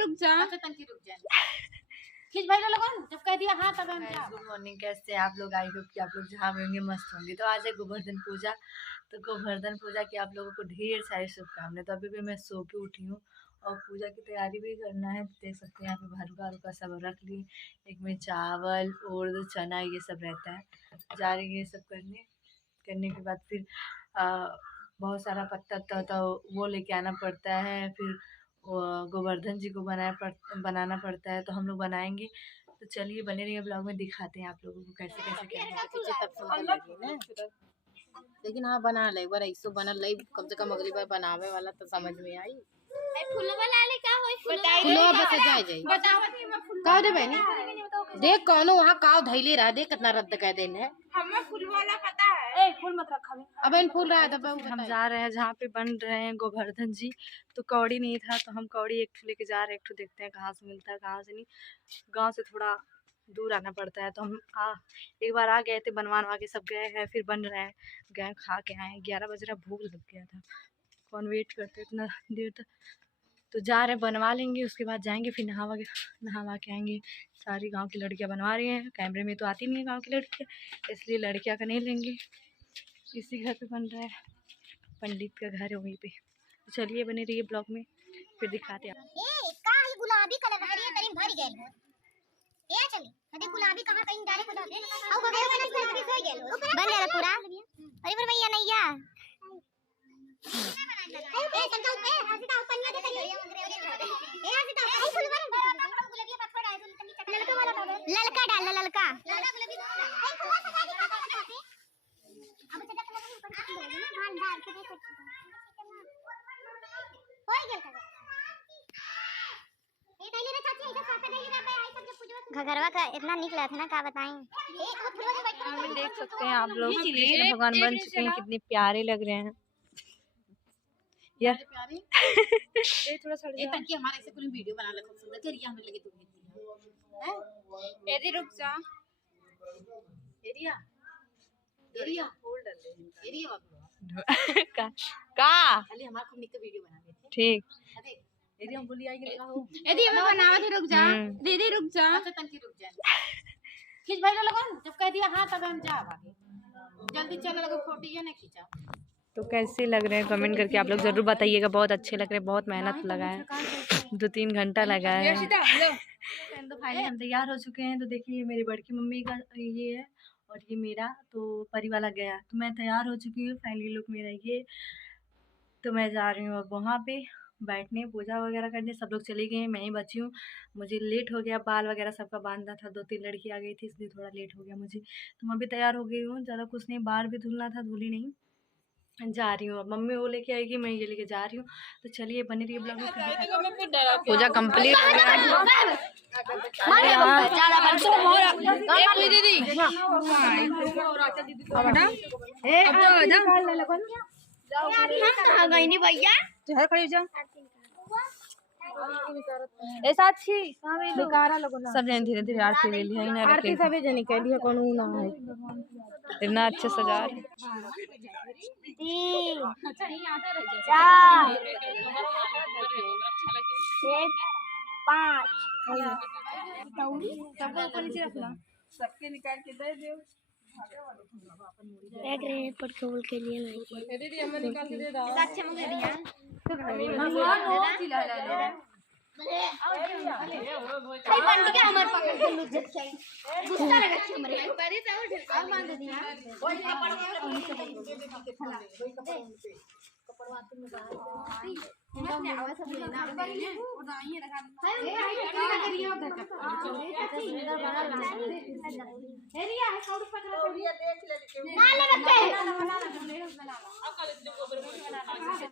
रुक जा। अच्छा तंकी रुक जा। खींच भाई लगन जब कह दिया हाँ तब हम जा। गुड मॉर्निंग, कैसे हैं आप लोग? आई होप कि आप लोग जहाँ भी होंगे मस्त होंगे। तो आज है गोवर्धन पूजा। तो गोवर्धन पूजा की आप लोगों को ढेर सारी शुभकामनाएं। तो अभी भी मैं सो के उठी हूँ और पूजा की तैयारी भी करना है। देख सकते हैं यहाँ पे भरुआ रुका सब रख ली। एक में चावल उड़द चना ये सब रहता है। जा रही है ये सब करने के बाद फिर बहुत सारा पत्ता होता वो लेके आना पड़ता है। फिर गोवर्धन जी को बनाना पड़ता है। तो हम लोग बनाएंगे। तो चलिए बने रहिए ब्लॉग में, दिखाते हैं आप लोगों को कैसे कैसे क्या है। लेकिन हाँ बना ले बार ऐसो बनल ले कम से कम अगली बार बनावे वाला तो समझ में आई। फूलवा लाले का होई फूलवा बस जाए बतावत ही मैं फूल का दे बहनी देख कौनो वहां काव धैले रहा देख कितना रद्द कह देन है। हमें फूल वाला पता है। ए फूल मत रखा। अब इन फूल रहा है तब हम जा रहे हैं जहाँ पे बन रहे हैं गोवर्धन जी। तो कौड़ी नहीं था तो हम कौड़ी एक ठो लेके जा रहे हैं। एक ठो देखते हैं कहाँ से मिलता है कहाँ से नहीं। गांव से थोड़ा दूर आना पड़ता है। तो हम एक बार आ गए थे बनवा के सब गए हैं। फिर बन रहे हैं गए खा के आए। 11 बज रहा भूख लग गया था। कौन वेट करते इतना देर तक। तो जा रहे हैं बनवा लेंगे उसके बाद जाएंगे फिर नहावा के आएंगे। सारी गांव की लड़कियां बनवा रही हैं। कैमरे में तो आती नहीं है गांव की लड़कियां इसलिए लड़कियां का नहीं लेंगे। इसी घर पे बन रहा है। पंडित का घर है वहीं पे। तो चलिए बने रहिए ब्लॉग में फिर दिखाते हैं। ए का ही गुलाबी कलर हरियर तरीन भर गेल हो। ए चली अरे गुलाबी कहां कहीं डाले को दे औ गगे वाला गुलाबी हो गेल हो बन गया पूरा। अरे पर भैया नैया ए समझाओ ए हसीता पन्ना दे ए हसीता आई फूल वाला गुलाबी पत्थर डाल दो ललका वाला डाल ललका डाल ललका गुलाबी आई फूल सजा दी का अब चटा के लगे ऊपर डाल डाल के देख हो गेल का ए डाली रे चाची ऐसा साथ डाली रे आई सब जब पूजवा घगरवा का इतना निक लगा था ना का बताएं। हम देख सकते हैं आप लोग कृष्ण भगवान बन चुके हैं। कितने प्यारे लग रहे हैं यार। ये थोड़ा सा ए तंकी हमारे ऐसे कोई वीडियो बना ले खूब सुंदर करिया हमने लगे तू हैं एदी रुक जा। एरिया फूल डाल दे एरिया का खाली हमारा खूब निक वीडियो बना देते ठीक। अरे एरिया बोली आई के हो एदी मैं बनावत ही रुक जा। दीदी रुक जा। अच्छा तंकी रुक जा। खींच भाई लगन जब कह दिया हाँ तब हम जा आगे जल्दी चल लगे फोटो ये नहीं खींचा। तो कैसे लग रहे हैं कमेंट करके आप लोग जरूर बताइएगा। बहुत अच्छे लग रहे हैं। बहुत मेहनत लगा है 2-3 घंटा लगा है। तो फाइनली हम तैयार हो चुके हैं। तो देखिए मेरी बड़की मम्मी का ये है और ये मेरा तो परी वाला गया। तो मैं तैयार हो चुकी हूँ। फाइनली लुक मेरा ये। तो मैं जा रही हूँ अब वहाँ पे बैठने पूजा वगैरह करने। सब लोग चले गए हैं मैं ही बची हूँ। मुझे लेट हो गया बाल वगैरह सबका बांधना था। 2-3 लड़की आ गई थी इसलिए थोड़ा लेट हो गया मुझे। तो मैं भी तैयार हो गई हूँ। ज़्यादा कुछ नहीं बाल भी धुलना था धुली नहीं। जा रही हूँ अब मम्मी वो लेके आएगी मैं ये लेके जा रही हूँ। तो चलिए बने रहिए ब्लॉग में। पूजा कंप्लीट हो गया। सब जन धीरे धीरे आरती ले लिया आरती सबे जनी कह लिया कौन ना है इतना अच्छे सजा रहे। 5 सबके निकाल के दे दो। एक रहे पर केवल के लिए नहीं दीदी हमें निकाल के दे दो। अच्छा मुझे दिया भाई पंडित के हमारे पकड़ के लूट जाते हैं गुस्सा लगा के हमारे परी से और बांध दिया ओए कपड़ा में बाहर में आवाज सब लेना और नहीं रखा एरिया है कौड़ पकड़ के देख ले ना ले बच्चे